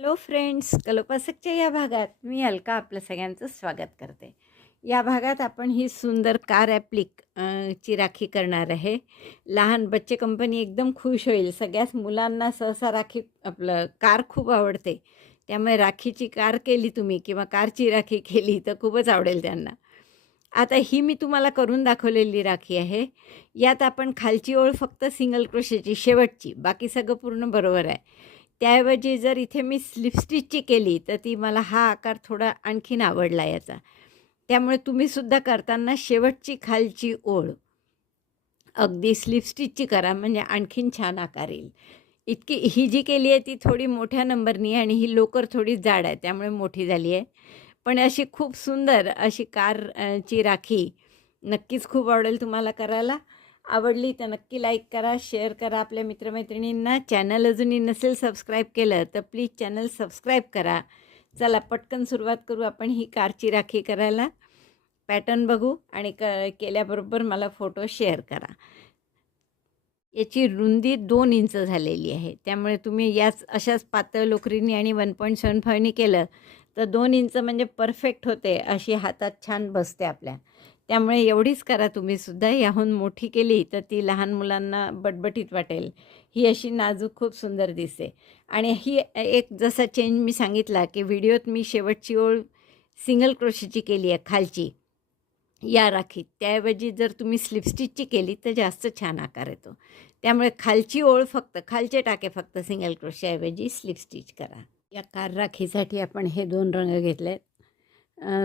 Hello friends, कलोपासकच्या या भागात मी अलका आपलं सगळ्यांचं स्वागत करते. या भागात आपण ही सुंदर कार ॲप्लिक ची राखी करणार आहे. लहान बच्चे कंपनी एकदम खुश होईल. सगळ्याच मुलांना सहसा राखी आपलं कार खूप आवडते. त्यामुळे राखीची कार केली तुम्ही किंवा कारची राखी केली तर खूपच आवडेल त्यांना. आता ही मी तुम्हाला करून दाखवलेली राखी आहे. यात आपण खालची ओळ फक्त सिंगल क्रोशेची शेवटची, बाकी सगळं पूर्ण बरोबर आहे. त्याऐवजी जर इथे मी स्लिप स्टिचची केली तर ती मला हा आकार थोडा आणखीन आवडला याचा. त्यामुळे तुम्हीसुद्धा करताना शेवटची खालची ओळ अगदी स्लिप स्टिचची करा, म्हणजे आणखीन छान आकार येईल. ही जी केली आहे ती थोडी मोठ्या नंबरनी आहे आणि ही लोकर थोडी जाड आहे, त्यामुळे मोठी झाली आहे. पण अशी खूप सुंदर अशी ची राखी नक्कीच खूप आवडेल तुम्हाला करायला. आवडली तर नक्की लाईक करा, शेअर करा आपल्या मित्रमैत्रिणींना. चॅनल अजूनही नसेल सबस्क्राईब केलं तर प्लीज चॅनल सबस्क्राईब करा. चला पटकन सुरुवात करू आपण ही कारची राखी करायला. पॅटर्न बघू आणि केल्याबरोबर मला फोटो शेअर करा. याची रुंदी 2 इंच झालेली आहे. त्यामुळे तुम्ही अशाच पातळ लोकरीनी आणि 1.75नी केलं तर 2 इंच म्हणजे परफेक्ट होते. अशी हातात छान बसते आपल्या. त्यामुळे एवढीच करा तुम्हीसुद्धा. याहून मोठी केली तर ती लहान मुलांना बटबटीत वाटेल. ही अशी नाजूक खूप सुंदर दिसते. आणि ही एक जसा चेंज मी सांगितला की व्हिडिओत मी शेवटची ओळ सिंगल क्रोशेची केली आहे खालची या राखीत. त्याऐवजी जर तुम्ही स्लिप स्टिचची केली तर जास्त छान आकार येतो. त्यामुळे खालची ओळ फक्त खालचे टाके फक्त सिंगल क्रोशेऐवजी स्लिप स्टिच करा. या कार राखीसाठी आपण हे 2 रंग घेतले.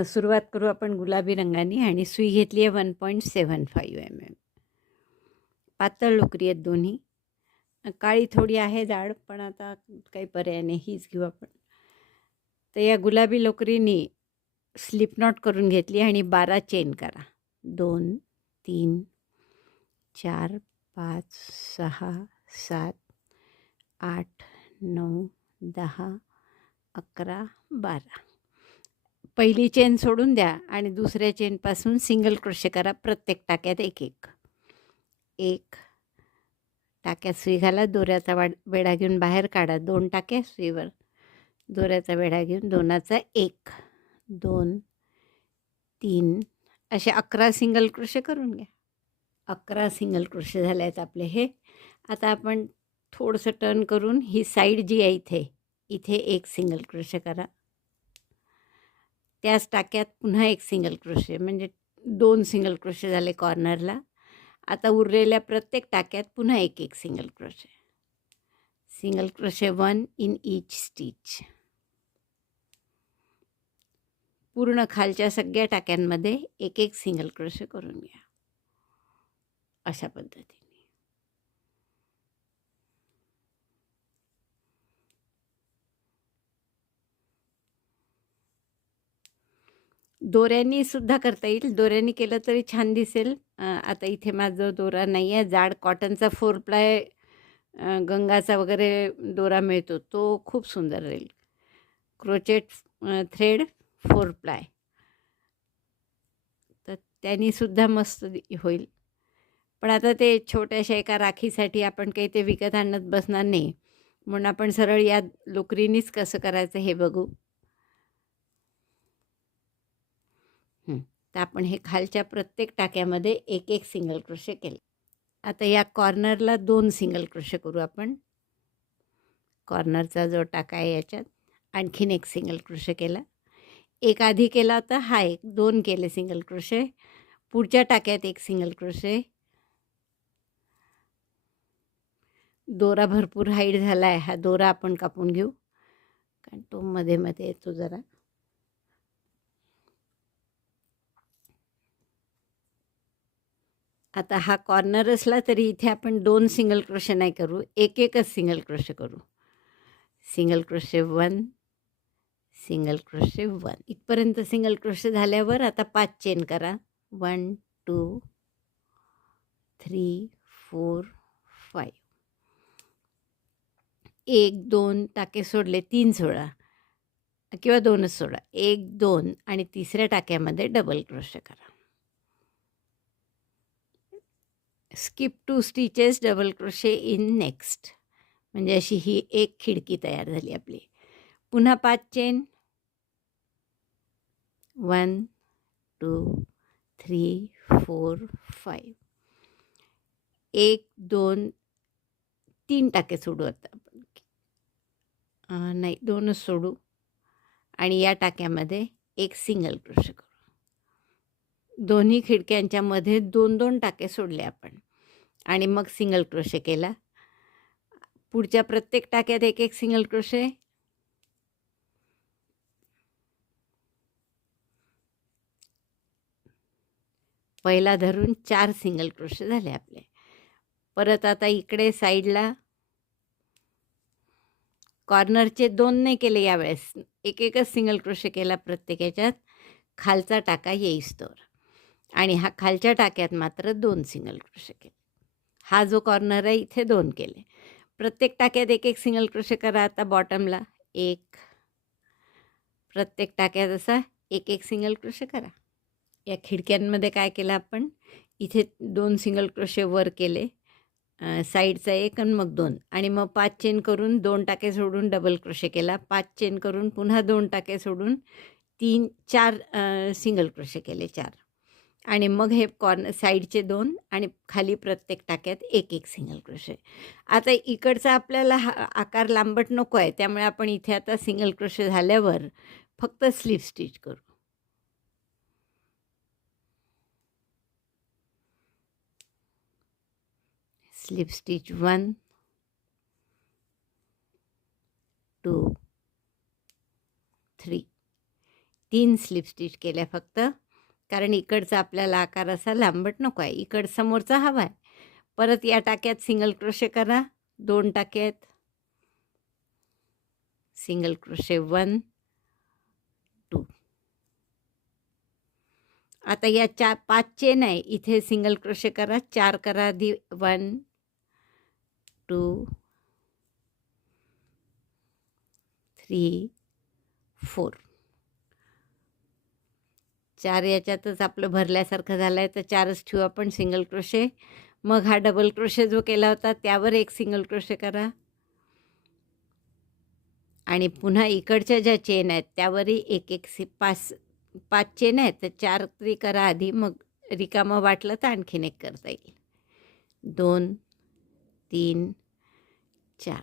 सुरुवात करू आपण गुलाबी रंगाने आणि सुई घेतली आहे 1.75 mm. पातळ लोकरी आहेत दोन्ही. काळी थोडी आहे जाड, पण आता काही पर्याय नाही, हीच घेऊ आपण. तर या गुलाबी लोकरीनी स्लिप नॉट करून घेतली आणि 12 चेन करा. 2 3 4 5 6 7 8 9 10 11 12. पहिली चेन सोडून द्या आणि दुसऱ्या चेनपासून सिंगल क्रोशे करा. प्रत्येक टाक्यात एक एक. एक टाक्यात सुई घाला, दोऱ्याचा वेढा घेऊन बाहेर काढा. 2 टाके सुईवर, दोऱ्याचा वेढा घेऊन 2चा 1 2 3 असे 11 सिंगल क्रोशे करून घ्या. 11 सिंगल क्रोशे झाले आहेत आपले हे. आता आपण थोडंसं टर्न करून ही साईड जी आहे इथे एक सिंगल क्रोशे करा. त्याच टाक्यात पुन्हा एक सिंगल क्रोशे, म्हणजे 2 सिंगल क्रोशे झाले कॉर्नरला. आता उरलेल्या प्रत्येक टाक्यात पुन्हा एक एक single crochet. Single crochet 1 in each stitch. पूर्ण खालच्या सगळ्या टाक्यांमध्ये एक एक सिंगल क्रोशे करून घ्या अशा पद्धतीने. दोऱ्यांनी सुद्धा करता येईल. दोऱ्यांनी केलं तरी छान दिसेल. आता इथे माझं दोरा नाही आहे. जाड कॉटनचा 4 प्लाय गंगाचा वगैरे दोरा मिळतो, तो खूप सुंदर राहील. क्रोचेट थ्रेड 4 प्लाय, तर त्यांनीसुद्धा मस्त होईल. पण आता ते छोट्याशा एका राखीसाठी आपण काही ते विकत आणत बसणार नाही, म्हणून आपण सरळ या लोकरीनीच कसं करायचं हे बघू. तर आपण हे खालच्या प्रत्येक टाक्यामध्ये एक एक सिंगल क्रोशे केले. आता या कॉर्नरला 2 सिंगल क्रोशे करू आपण. कॉर्नरचा जो टाका आहे याच्यात आणखीन एक सिंगल क्रोशे केला. एक आधी केला होता, हा एक 2 केले सिंगल क्रोशे. पुढच्या टाक्यात एक सिंगल क्रोशे. दोरा भरपूर हाईट झाला आहे. हा दोरा आपण कापून घेऊ, कारण तो मध्ये मध्ये येतो जरा. आता हा कॉर्नर असला तरी इथे आपण 2 सिंगल क्रोशे नाही करू, एक एकच सिंगल क्रोशे करू. सिंगल क्रोशे 1 सिंगल क्रोशे 1 इथपर्यंत सिंगल क्रोशे झाल्यावर आता 5 चेन करा. 1 2 3 4 5. 1 2 टाके सोडले, 3 सोडा किंवा 2च सोडा. 1 2 आणि तिसऱ्या टाक्यामध्ये डबल क्रोशे करा. Skip 2 stitches, double crochet in next, म्हणजे अशी ही एक खिडकी तयार झाली आपली. पुन्हा 5 चेन, 1 2 3 4 5, 1 2 3 टाके सोडू आता आपण. नाही 2च सोडू आणि या टाक्यामध्ये एक सिंगल क्रोशे करू. दोन्ही खिडक्यांच्या मध्ये 2-2 टाके सोडले आपण आणि मग सिंगल क्रोशे केला. पुढच्या प्रत्येक टाक्यात एक एक सिंगल क्रोशे. पहिला धरून 4 सिंगल क्रोशे झाले आपले. परत आता इकडे साईडला कॉर्नरचे 2 नाही केले यावेळेस, एक एकच सिंगल क्रोशे केला प्रत्येक याच्यात खालचा टाका येईस्तोवर. आणि हा खालच्या टाक्यात मात्र 2 सिंगल क्रोशे केले. हा जो कॉर्नर आहे इथे 2 केले. प्रत्येक टाक्यात एक एक सिंगल क्रोशे करा. आता बॉटमला 1, प्रत्येक टाक्यात असा एक एक सिंगल क्रोशे करा. या खिडक्यांमध्ये काय केलं आपण, इथे 2 सिंगल क्रोशे वर केले, साईडचा 1 आणि मग 2, आणि मग 5 चेन करून 2 टाके सोडून डबल क्रोशे केला. 5 चेन करून पुन्हा 2 टाके सोडून 4 सिंगल क्रोशे केले, 4. आणि मग हे कॉर्नर साईडचे 2 आणि खाली प्रत्येक टाक्यात एक एक सिंगल क्रोशे. आता इकडचा आपल्याला हा आकार लांबट नको आहे, त्यामुळे आपण इथे आता सिंगल क्रोशे झाल्यावर फक्त स्लिप स्टिच करू. स्लिप स्टिच 1 2 3, 3 स्लिप स्टिच केल्या फक्त, कारण इकडचा आपल्याला आकार असा लांबट नको आहे, इकड समोरचा हवा आहे. परत या टाक्यात सिंगल क्रोशे करा. 2 टाक्यात सिंगल क्रोशे 1 2. आता या 5 चेन आहे, इथे सिंगल क्रोशे करा. 4 करा आधी. 1 2 3 4. 4 याच्यातच आपलं भरल्यासारखं झालं आहे, तर 4च ठेवू आपण सिंगल क्रोशे. मग हा डबल क्रोशे जो केला होता त्यावर एक सिंगल क्रोशे करा आणि पुन्हा इकडच्या ज्या चेन आहेत त्यावरही एक एक 5 चेन आहेत, तर 4 तरी करा आधी, मग रिकामं वाटलं तर आणखीन एक करता येईल. 2 3 4.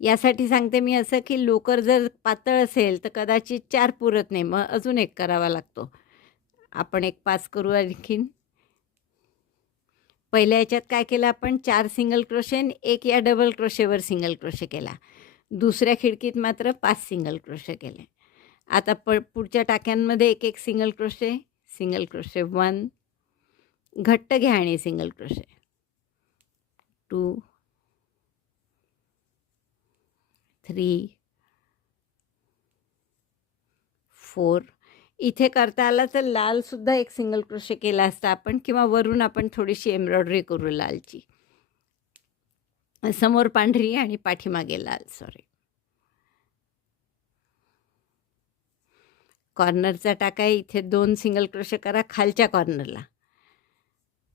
यासाठी सांगते मी असं, की लोकर जर पातळ असेल तर कदाचित 4 पुरत नाही, मग अजून एक करावा लागतो. आपण एक 5 करू आणखीन. पहिल्या याच्यात काय केलं आपण, 4 सिंगल क्रोशे आणि एक या डबल क्रोशेवर सिंगल क्रोशे केला. दुसऱ्या खिडकीत मात्र 5 सिंगल क्रोशे केले. आता पुढच्या टाक्यांमध्ये एक एक सिंगल क्रोशे. सिंगल क्रोशे 1, घट्ट घ्या आणि सिंगल क्रोशे 2 3 4. इथे करता आला तर लालसुद्धा एक सिंगल क्रोशे केला असता आपण, किंवा वरून आपण थोडीशी एम्ब्रॉयडरी करू लालची. समोर पांढरी आणि पाठीमागे लाल. सॉरी. कॉर्नरचा टाका आहे, इथे 2 सिंगल क्रोशे करा खालच्या कॉर्नरला.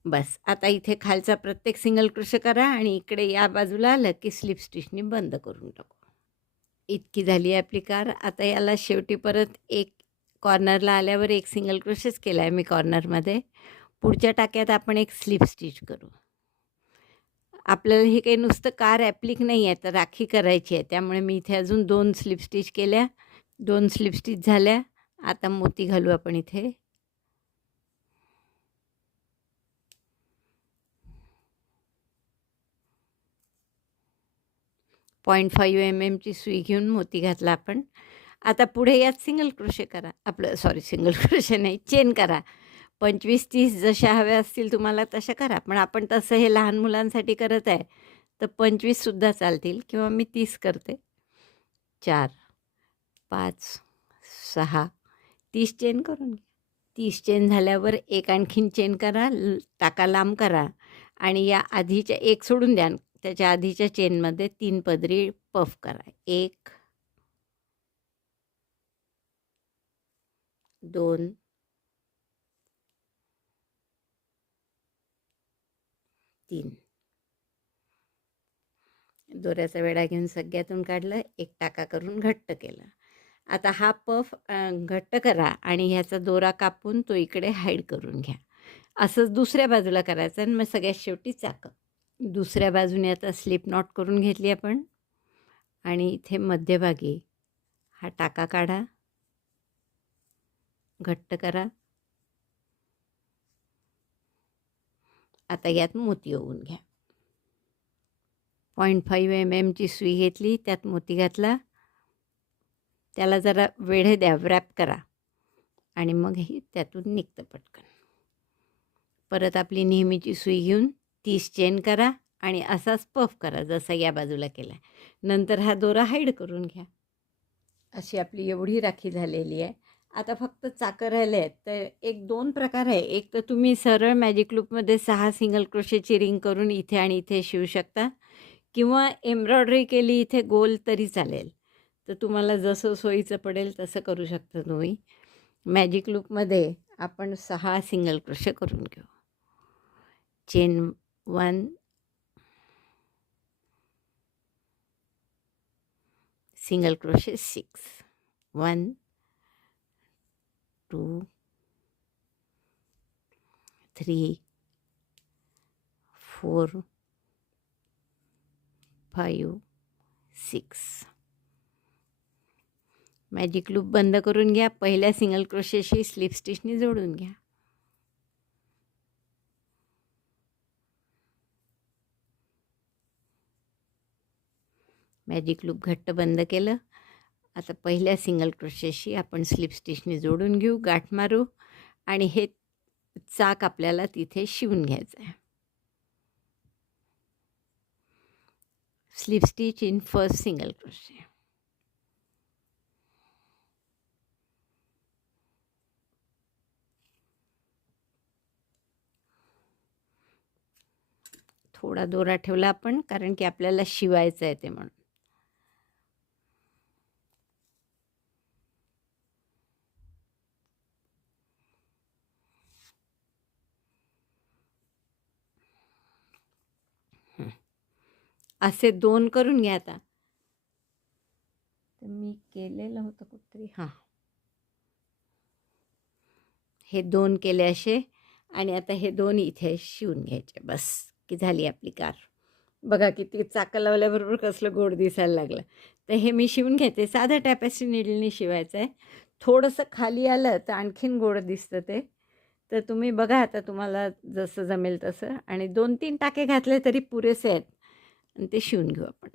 बस. आता इथे खालचा प्रत्येक सिंगल क्रोशे करा आणि इकडे या बाजूला आलं की स्लिप स्टिचनी बंद करून टाकू. इतकी झाली आपली कार. आता याला शेवटी परत एक कॉर्नरला आल्यावर एक सिंगल क्रोशेच केला आहे मी कॉर्नरमध्ये. पुढच्या टाक्यात आपण एक स्लिप स्टिच करू. आपल्याला हे काही नुसतं कार ॲप्लिक नाही आहे, तर राखी करायची आहे, त्यामुळे मी इथे अजून 2 स्लिप स्टिच केल्या. 2 स्लिप स्टिच झाल्या. आता मोती घालू आपण इथे. .5 mm ची सुई घेऊन मोती घातला आपण. आता पुढे यात सिंगल क्रोशे करा. आपलं सॉरी, सिंगल क्रोशे नाही, चेन करा. 25-30 जशा हव्या असतील तुम्हाला तशा करा. पण आपण तसं हे लहान मुलांसाठी करत आहे, तर 25सुद्धा चालतील, किंवा मी 30 करते. 4 5 6 30 चेन करून घ्या. 30 चेन झाल्यावर एक आणखीन चेन करा, टाका लांब करा आणि या आधीच्या एक सोडून द्या. त्याच्या आधीच्या चेनमध्ये 3 पदरी पफ करा. 1 2 3. दोऱ्याचा वेढा घेऊन सगळ्यातून काढलं, एक टाका करून घट्ट केलं. आता हा पफ घट्ट करा आणि ह्याचा दोरा कापून तो इकडे हाईड करून घ्या. असंच दुसऱ्या बाजूला करायचं आणि मग सगळ्यात शेवटी चाकं. दुसऱ्या बाजूने आता स्लिप नॉट करून घेतली आपण आणि इथे मध्यभागी हा टाका काढा, घट्ट करा. आता यात मोती ओवून घ्या. 0.5 mm ची सुई घेतली, त्यात मोती घातला, त्याला जरा वेढे द्या, व्रॅप करा आणि मग ही त्यातून निघतं पटकन. परत आपली नेहमीची सुई घेऊन 30 चेन करा आणि असाच पफ करा जसा या बाजूला केला. नंतर हा दोरा हाईड करून घ्या. अशी आपली एवढी राखी झालेली आहे. आता फक्त चाकं राहिले आहेत. तर एक 2 प्रकार आहे. एक तर तुम्ही सरळ मॅजिक लूपमध्ये 6 सिंगल क्रोशेची रिंग करून इथे आणि इथे शिवू शकता किंवा एम्ब्रॉयडरी केली इथे गोल तरी चालेल. तर तुम्हाला जसं सोयीचं पडेल तसं करू शकता तुम्ही. मॅजिक लूपमध्ये आपण 6 सिंगल क्रोशे करून घेऊ. Chain 1, single crochet 6, 1, 2, 3, 4, 5, 6. Magic loop बंद करून घ्या. पहिल्या सिंगल क्रोशेशी स्लिप स्टिचनी जोडून घ्या. मॅजिक लूप घट्ट बंद केलं. आता पहिल्या सिंगल क्रोशेशी आपण स्लिप स्टिचनी जोडून घेऊ, गाठ मारू आणि हे चाक आपल्याला तिथे शिवून घ्यायचं आहे. Slip stitch in first single crochet. थोडा दोरा ठेवला आपण कारण की आपल्याला शिवायचं आहे ते म्हणून. असे 2 करून घ्या. आता तर मी केलेलं होतं कुठतरी, हां, हे 2 केले असे आणि आता हे 2 इथे शिवून घ्यायचे. बस की झाली आपली कार. बघा किती चाकं लावल्याबरोबर कसलं गोड दिसायला लागलं. तर हे मी शिवून घेते. साध्या टॅपेस्ट्री नीडलनी शिवायचं आहे. थोडंसं खाली आलं तर आणखीन गोड दिसतं ते. तर तुम्ही बघा आता तुम्हाला जसं जमेल तसं आणि 2-3 टाके घातले तरी पुरेसे आहेत आणि ते शिवून घेऊ आपण.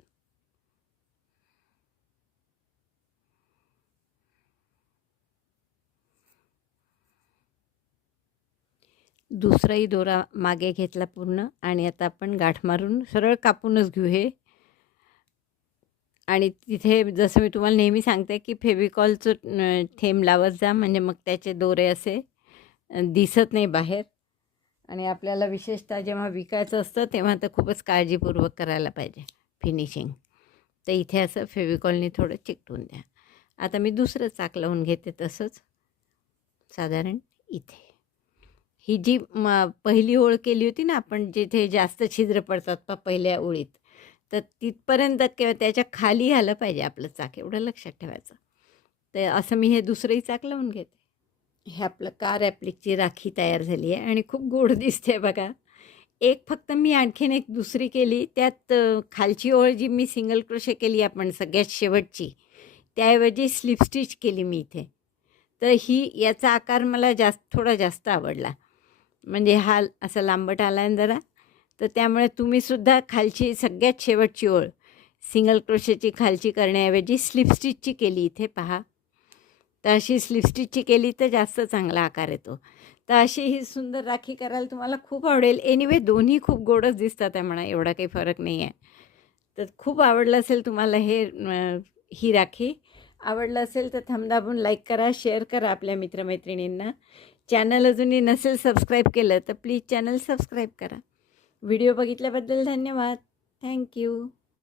दुसराही दोरा मागे घेतला पूर्ण आणि आता आपण गाठ मारून सरळ कापूनच घेऊ हे. आणि तिथे जसं मी तुम्हाला नेहमी सांगते की फेविकॉलचं थेंब लावत जा, म्हणजे मग त्याचे दोरे असे दिसत नाही बाहेर. आणि आपल्याला विशेषतः जेव्हा विकायचं असतं तेव्हा तर खूपच काळजीपूर्वक करायला पाहिजे फिनिशिंग. तर इथे असं फेविकॉलनी थोडं चिकटून द्या. आता मी दुसरं चाक लावून घेते तसंच साधारण इथे. ही जी पहिली ओळ केली होती ना आपण, जिथे जास्त छिद्र पडतात पहिल्या ओळीत, तर तिथपर्यंत किंवा त्याच्या खाली आलं पाहिजे आपलं चाक, एवढं लक्षात ठेवायचं. तर असं मी हे दुसरंही चाक लावून घेते. हे आपलं कार ॲप्लिकची राखी तयार झाली आहे आणि खूप गोड दिसते बघा. एक फक्त मी आणखीन एक दुसरी केली, त्यात खालची ओळ जी मी सिंगल क्रोशे केली आपण सगळ्यात शेवटची, त्याऐवजी स्लिप स्टिच केली मी इथे. तर याचा आकार मला थोडा जास्त आवडला. म्हणजे हा असा लांबट आला आहे जरा. तर त्यामुळे तुम्हीसुद्धा खालची सगळ्यात शेवटची ओळ सिंगल क्रोशेची खालची करण्याऐवजी स्लिप स्टिचची केली इथे पहा. तर अशी स्लिप स्टिचची केली तर जास्त चांगला आकार येतो. तर अशी ही सुंदर राखी करायला तुम्हाला खूप आवडेल. एनिवे दोन्ही खूप गोडच दिसतात आहे म्हणा, एवढा काही फरक नाही आहे. तर खूप आवडलं असेल तुम्हाला ही राखी. आवडलं असेल तर थंब दाबून लाईक करा, शेअर करा आपल्या मित्रमैत्रिणींना. चॅनल अजूनही नसेल सबस्क्राईब केलं तर प्लीज चॅनल सबस्क्राईब करा. व्हिडिओ बघितल्याबद्दल धन्यवाद. थँक्यू.